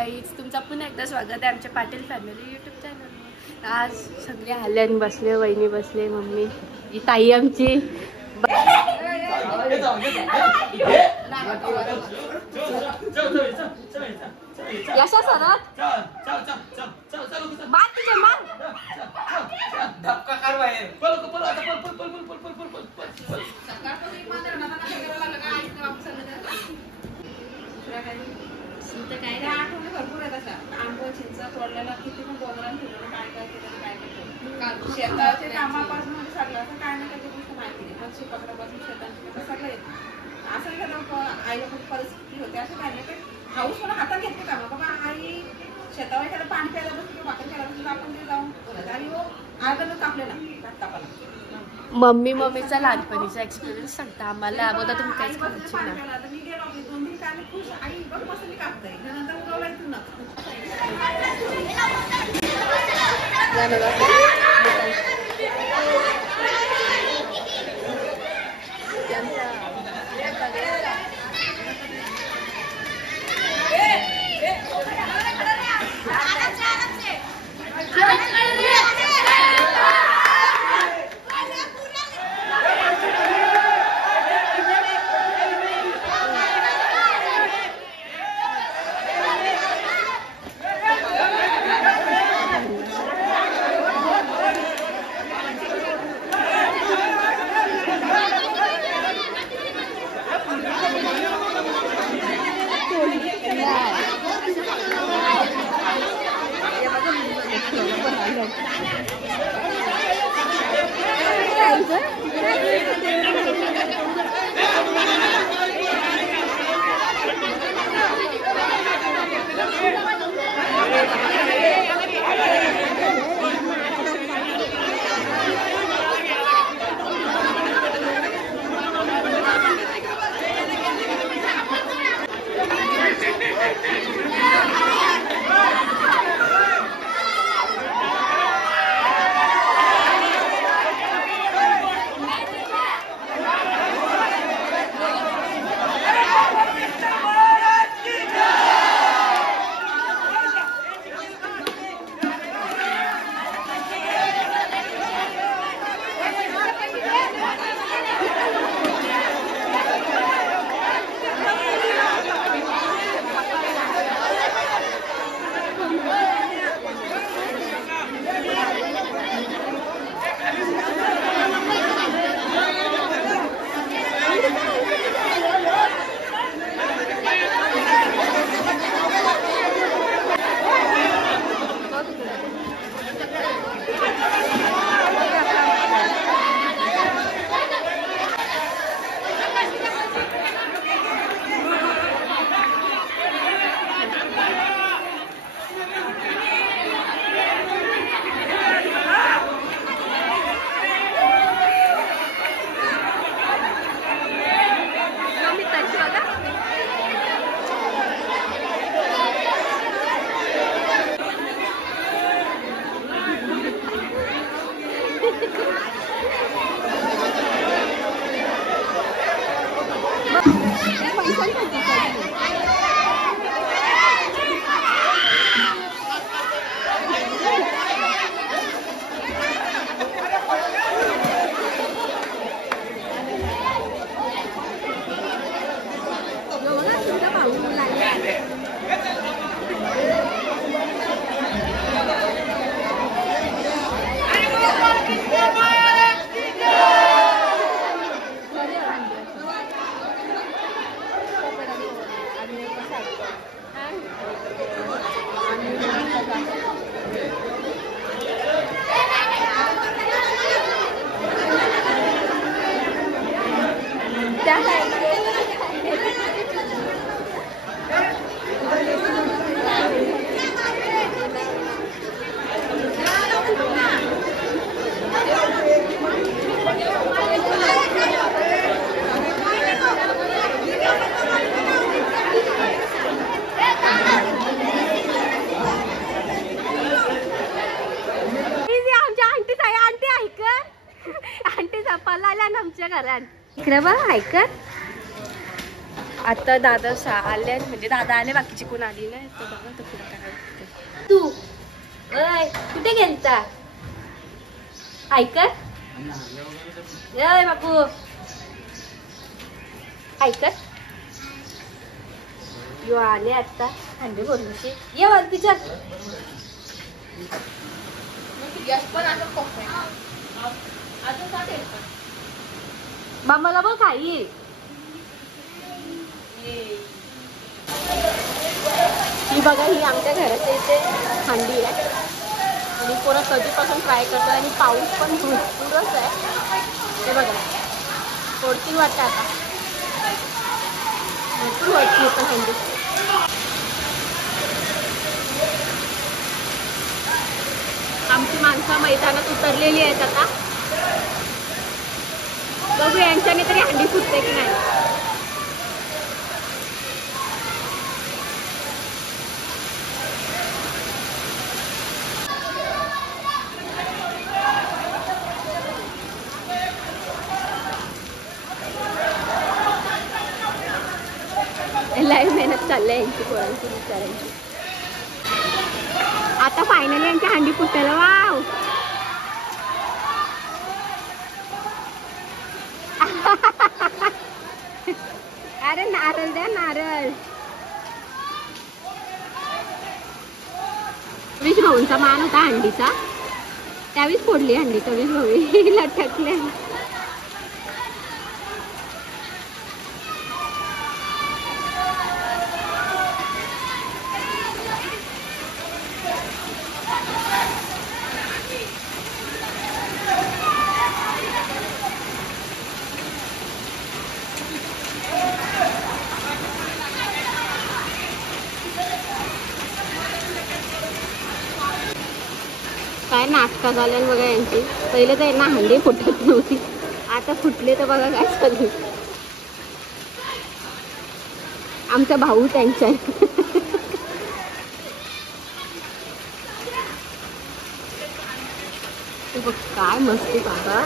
Guys, तुमचं पुन्हा एकदा स्वागत आहे आमच्या पाटील फॅमिली यूट्यूब चॅनलवर. आज सगळे आले आणि बसले, वहिनी बसले, मम्मी, ही ताई आमची. यशा सरत मार तुझे मार धक्का कर बाहेर. काय रे आठवणे भरपूर आहे. तसा आंबो चिंच तोडलेला किती पण डोंगरान फिरवलं, काय काय केलं काय काय शेताच्या कामापासून सगळं असं काय ना काही गोष्ट माहिती नाही. मच्छी पकडापासून शेतांची सगळं येतं. असं झालं आईला खूप परिस्थिती होते. असं काय नाही की हाऊस मला हातात घेतले का बाबा आई शेतावर एखादं पाणी प्यायला बसलं किंवा भाकर प्यायला बसलं आपण ते जाऊन बोलायचं आणि अर्धा आपल्याला तापाला. मम्मीचा लहानपणीचा एक्सपिरियन्स सांगता आम्हाला अगोदर तुम्ही काहीच करायची ना. मी गेलो आपली 2-3 काने खुश आई बघ मस्त मी कापताय नंतर उगवलाय तू ना. आंटी झपाला आल्या ना आमच्या घरात. इकडे बघ ऐकत आता दादा आले म्हणजे दादा आले बाकीची कोण आली नाही तर बघा तर पुढे काय तू ओय कुठे गेलता ऐकत ओय बापू ऐकत यो आले आता हंडी बोलण्याची ये वरतीच्या मामाला बघ काही ही बघा ही आमच्या घराच्या इथे हंडी आहे आणि पुन्हा कधीपासून ट्राय करतो आणि पाऊस पण भरपूरच आहे ते बघा फोडतील वाटतं आता भरपूर वाटते पण हंडी आमची माणसं मैदानात उतरलेली आहेत आता बघू यांच्याने तरी हंडी फुटते की नाही लाईव्ह मेहनत चालली आहे यांची पोरांची विचारायची आता फायनली यांची हंडी फुटायला वाव अरे नारळ द्या नारळ विश भाऊंचा मान होता हंडीचा त्यावेळीच फोडली हंडी विश भाऊ लटकले काय नाटकं झाल्या बघा यांची पहिले तर यांना हंडी फुटत नव्हती आता फुटले तर बघा काय चालू आमचा भाऊ त्यांच्या बघ काय मस्ती बाबा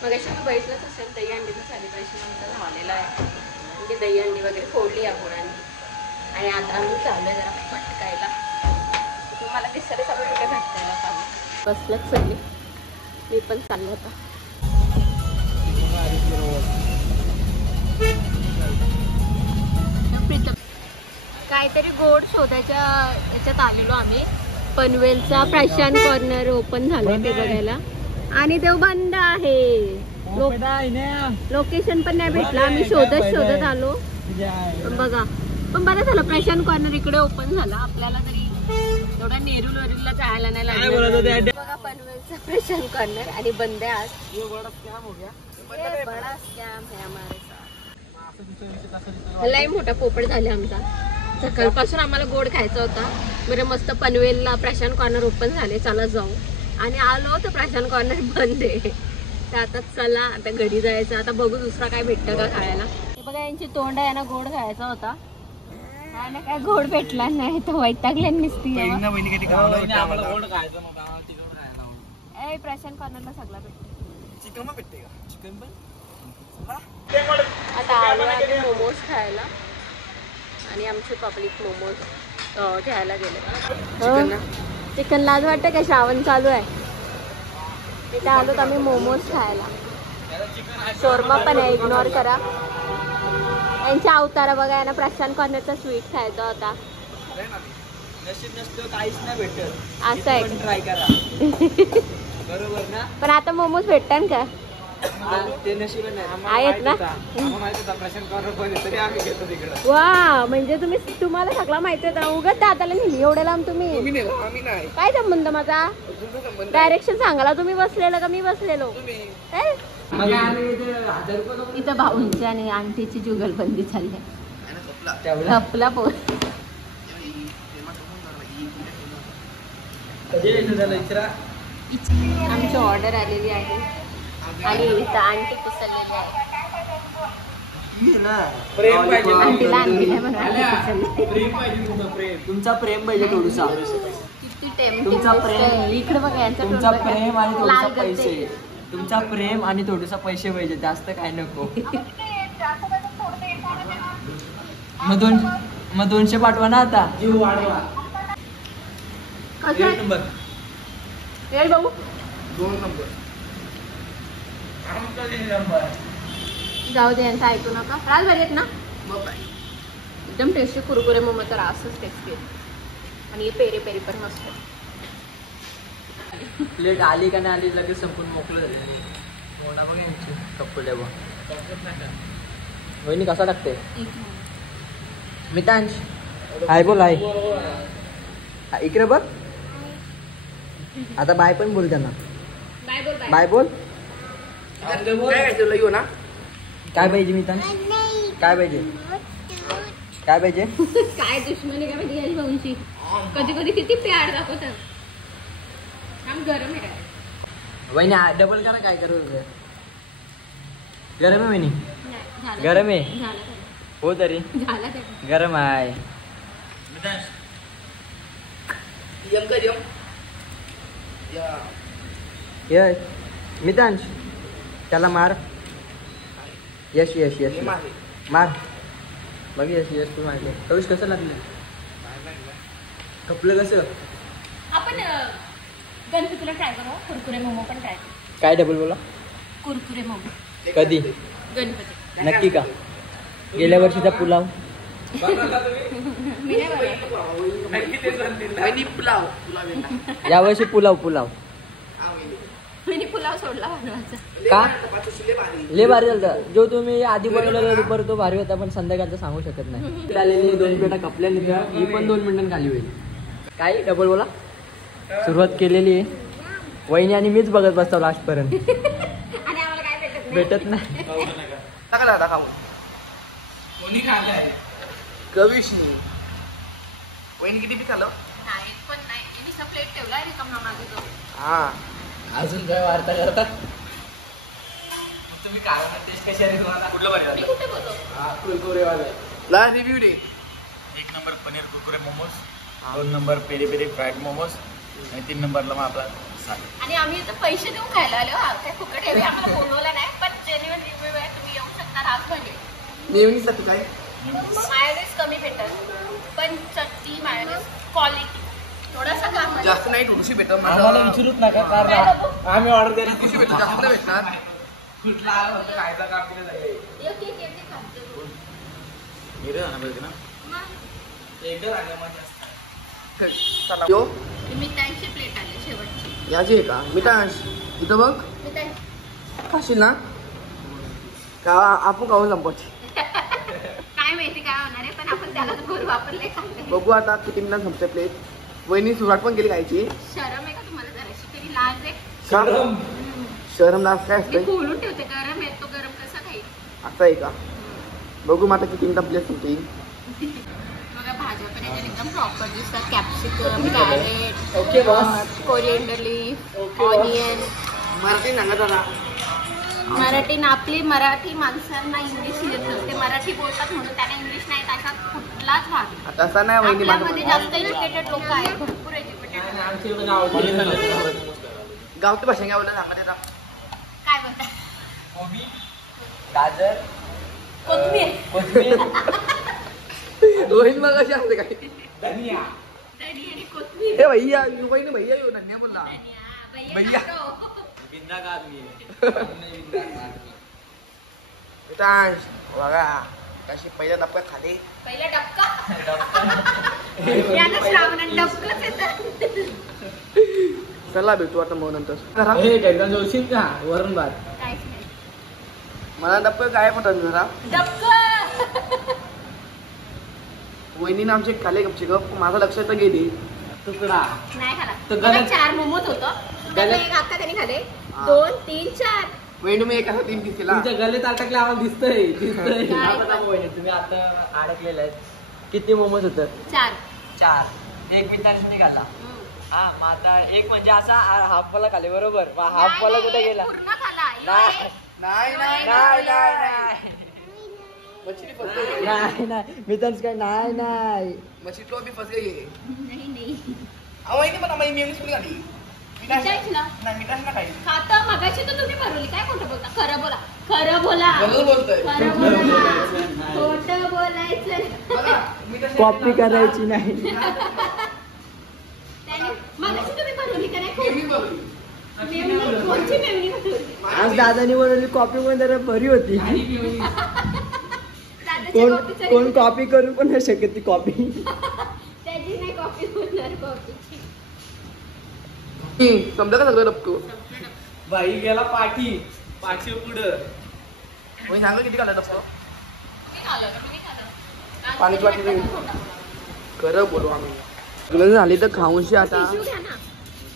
मगाशी मी बघितलंच असेल दहीहंडीचं सेलिब्रेशन आमचं झालेलं आहे म्हणजे दहीहंडी वगैरे फोडली या पोरांनी आणि आता आम्ही चाललोय जरा भटकायला तुम्हाला दिसतंय सगळं कुठे भटकायला चालू बसलंच सगळी मी पण चाललो आता काहीतरी गोड शोधायच्या याच्यात आलेलो आम्ही पनवेलचा प्रशांत कॉर्नर ओपन झालं ते बघायला आणि तो बंद आहे लोकेशन पण नाही भेटला आम्ही शोधत आलो पण बघा पण बरं झालं प्रशांत कॉर्नर इकडे ओपन झाला आपल्याला तरी एवढा नेरूल वरीलला जायला नाही लागलं बघा पनवेलचा प्रशांत कॉर्नर आणि बंद आहे आज बडा स्कॅम है हमारे साथ लय मोठा पोपट झाला आमचा सकाळपासून आम्हाला गोड खायचा होता बरं मस्त पनवेलला प्रशांत कॉर्नर ओपन झाले चला जाऊ आणि आलो तर प्रशांत कॉर्नर बंद आहे तर आता चला आता घरी जायचं आता बघू दुसरा काय भेटतं का खायला ते बघा यांची तोंड आहे ना गोड खायचा होता आणि काय गोड भेटला नाही तर वैतागले नुसती प्रशांत कॉर्नरला सगळा भेटतो आता आलो आम्ही मोमोज खायला आणि आमचे पब्लिक मोमोज घ्यायला गेले चिकन लाज वाटतं का श्रावण चालू आहे तिथे आलो तर आम्ही मोमोज खायला शोरमा पण आहे इग्नोर करा यांच्या अवतारा बघा यांना प्रशांत कॉर्नरचा स्वीट खायचा होता असं आहे ट्राय करा बरोबर ना पण आता मोमोज भेटतात का आहेत ना? वा म्हणजे तुम्हाला सगळं माहिती आहे उगाच दादाला नेली एवढ्या लांब तुम्ही काय संबंध माझा डायरेक्शन सांगायला तुम्ही बसलेलं का मी बसलेलो इथं भाऊंची आणि आंटीची जुगलबंदी चालली आपला पोर आमची ऑर्डर आलेली आहे आणि इथं आंटी पुसलेली आहे तुमचा प्रेम पाहिजे थोडसा किती तुमचा प्रेम इकडे बघा तुमचा प्रेम आणि थोडासा पैसे तुमचा प्रेम आणि थोडसा पैसे पाहिजे जास्त काय नको मग 200 पाठवा ना आता भाऊ 2 नंबर जाऊ दे यांचं ऐकू नका राज बरी आहेत ना एकदम टेस्टी कुरकुरे मोमो तर असंच टेस्टी आणि हे पेरी पेरी पण मस्त प्लेट आली का नाही आली लगेच संपून मोकळं झाली मोना बघ यांची कपडे बघ वहिनी कसा टाकते मितांश हाय बोल हाय इकडे बघ आता बाय पण बोल त्यांना बाय बोल काय पाहिजे मितांश काय पाहिजे काय पाहिजे काय दुश्मनी काय माहिती याची भाऊंची कधी कधी किती प्यार दाखवतात आम गरम आहे काय वहिनी डबल करा काय करू गरम आहे वहिनी झालं गरम आहे झालं हो तरी झालं ते गरम आहे यश मितांश त्याला मार यश यश यश मार बघ यश यश तू मारले कविश कसं लागलं खपलं कसं आपण गणपतीला ट्राय करू कुरकुरे मोमो पण ट्राय करू काय डबल बोला कुरकुरे मोमो कधी गणपती नक्की का गेल्या वर्षीचा पुलाव मी नाही बनवत. यावर्षी पुलाव पुलाव मी पुलाव सोडला बनवायचा का लय भारी झालं जो तुम्ही आधी बनवलेला दुपार तो भारी होता पण संध्याकाळचा सांगू शकत नाही आलेली 2 प्लेटा कपल्या लिहिल्या ही पण 2 मिनिटांनी खाली होईल काय डबल बोला सुरुवात केलेली आहे वहिनी आणि मीच बघत बसतो लास्ट पर्यंत आणि आम्हाला काय भेटत नाही कोणी खाल्लाय कविशनी वहिनी किती पीस आलं नाही पण नाही मी प्लेट ठेवलाय रिकामा माझी तो हा अजून काय वार्ता करतात तुम्ही कारण टेस्ट कशी आहे तुम्हाला कुठलं बरं मी कुठे बोलतो कुरकुरेवाले ला रिव्ह्यू दे 1 number paneer kurkure momos 2 number peri peri fried momos आणि 3 नंबरला मग आपला साग आणि आम्ही इथं पैसे देऊन खायला आलो काय फुकट हेवी आम्हाला बोलवलं नाही पण जेन्युइन रिव्ह्यू आहे तुम्ही येऊ शकता राज म्हणजे नेहमीसाठी काय मायोनेज कमी भेटत पण चटणी मायोनेज क्वालिटी थोडासा काम जास्त नाही थोडीशी भेटत आम्हाला विचारूच नका कारण आम्ही ऑर्डर द्यायला थोडीशी भेटत जास्त नाही भेटणार कुठला खायचा काम केलं जाईल एकदा चला यो मी त्यांची प्लेट आली शेवटची याची आहे का मितांश इथं बघ मी त्यांची खाशील ना का आपण खाऊन संपवची काय माहिती काय होणार आहे पण आपण त्याला गोल वापरले खाल्ले बघू आता किती मिनिटात संपते प्लेट वहिनी सुरुवात पण केली खायची शरम आहे का तुम्हाला जराशी तरी लाज आहे का शरम नाच काय मी असतंय खोलून ठेवते गरम आहे तो गरम कसा खाईल असं आहे का बघू मग आता किती मिनिटात प्लेट संपते बघा भाज्या पण याच्यात एकदम प्रॉपर दिसतात capsicum carrot okay boss coriander leaf onion Marathi सांगा जरा मराठी आपली मराठी माणसांना इंग्लिश येतं ते मराठी बोलतात म्हणून त्यांना इंग्लिश नाही असा कुठलाच भाग तसा नाही वहिनी आपल्यामध्ये जास्त एज्युकेटेड लोक आहेत भरपूर एज्युकेटेड गावठी भाषा काय बोलला सांगा त्याचा काय बोलतात गाजर कोथिंबीर कोथिंबीर वहिनी मग अशी असते काय धनिया दही आणि कोथिंबीर हे भैया वहिनी भैया येऊ धन्या बोलला धनिया, भैया. नको. बिंदा का आदमी मितांश बघा कशी पहिल्या टप्प्यात खाली पहिला डबका यानं श्रावणात डबकंच येतं चला भेटू आता मग नंतर हे टेकन जोशील का वरण भात काहीच नाही मला डप्प काय पटत जरा डबक वहिनीनं आमचे खाले गपचे गप माझं लक्ष तर गेली तुकडा नाही खाला तर मला गलत- 4 मोमोज होतं त्यातलं गलत- एक आता त्यांनी खाले हा. 2 3 4 वहिनी मी एका 3 पीस केला तुमच्या गलेत अटकले आम्हाला दिसतंय दिसतंय काय? तुम्ही आता अडकलेले आहेत किती मोमोज होतं 4 4 एक मिनिटाने खाल्ला हा माझा एक म्हणजे असा हाफ वाला खाले बरोबर हाफ वाला कुठे गेला पूर्ण खाला नाही नाही, नाही नाही, नाही नाही नाही मी तर काय नाही नाही मच्छी तो भी फंस गई है नाही वहिनी पण आम्ही मेमरीज कुठे घाली विचारायची ना नाही मिठास ना काही खाता मगाशी तर तुम्ही भरवली काय खोटं बोलता खरं बोला खरं बोला बरोबर बोलतोय खरं बोला खोटं बोलायचं बघा मिठास कॉपी करायची नाही त्याने मगाशी तुम्ही भरवली का नाही मेमरी बघली मेमणी कोणची मेमणी भरवली आज दादानी बनवली कॉपी पण जरा बरी होती दादाच्या कोण कॉपीचं- कोण कॉपी करू पण नाही शकत ती कॉपी त्याची नाही कॉपी होणार कॉपीची समजा का सगळं लपतो बाई गेला पाठी पुढं वहिनी सांगा किती घाला लपतो तुम्ही खाल्लं का? तुम्ही खाल्लं? पाणीची वाटी नाही. खरं बोलू आम्ही तुला झाली तर खाऊनशी आता टिश्यू घ्या ना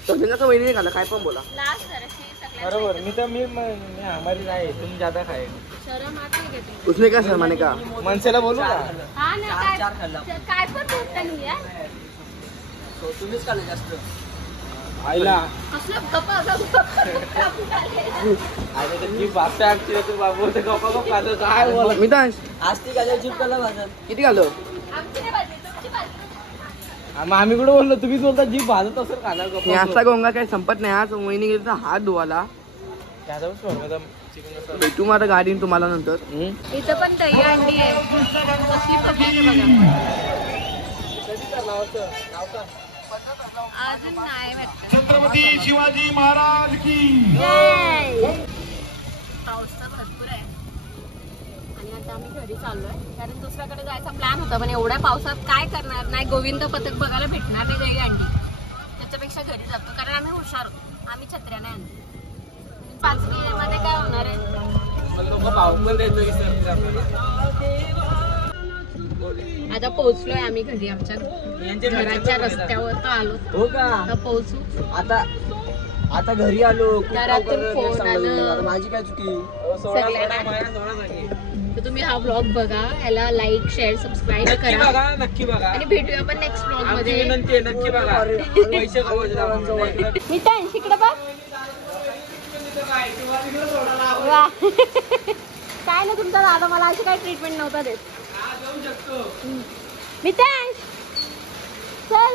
सगळ्यांना वहिनी घाला काय पण बोला लास्ट जराशी सगळ्यांना बरोबर मी हमारी नाही तुम ज्यादा खाए शरम आती घेते उसने काय शर्माने का मनसेला बोलू का हा ना चार- चार खाल्ला. काय पण बोलता नाही यार तुम्हीच खाल्लं जास्त आईला कसलं गप्पा अरे तर जी भाषा आमची तू बाबू ते गप्पा गप्पा खातो काय बोला मितांश आज ती गाड्या जीप खाल्ला माझा किती घालं आमची नाही बाजली तुमची बाजली आम्ही कुठे बोललो तुम्हीच बोलता जी भाजत असेल खाना हे गप्पा असा गोंगा काही संपत नाही आज वहिनी गेली तर हात धुवाला भेटू माझ्या गाडीन तुम्हाला नंतर इथं पण दही अंडी आहे कसली पब्लिक बघा अजून नाही वाटत छत्रपती शिवाजी महाराज की पाऊस तर भरपूर आहे आणि आता आम्ही घरी चाललोय कारण दुसऱ्याकडे जायचा प्लॅन होता पण एवढ्या पावसात काय करणार नाही गोविंद पथक बघायला भेटणार नाही दही अंडी त्याच्यापेक्षा घरी जातो कारण आम्ही हुशार होतो आम्ही छत्र्या नाही आणतो 5 मध्ये काय होणार आहे लोक भाऊ पण द्यायचं आता पोहोचलोय आम्ही घरी आमच्या घराच्या रस्त्यावर तर आलो हो का आता पोहोचू आता आता घरी आलो खूप घरातून लवकर फोन सांगलं आलं. तुम्ही. आता माझी काय चुकी तर तुम्ही हा व्लॉग बघा याला लाईक शेअर सबस्क्राईब नक्की करा बघा नक्की बघा आणि भेटूया आपण नेक्स्ट व्लॉग आमची मध्ये विनंती आहे नक्की बघा पैसे कमवायचे मी इकडे बघ वा काय ना तुमचा दादा मला अशी काही ट्रीटमेंट नव्हता देत मितांश चल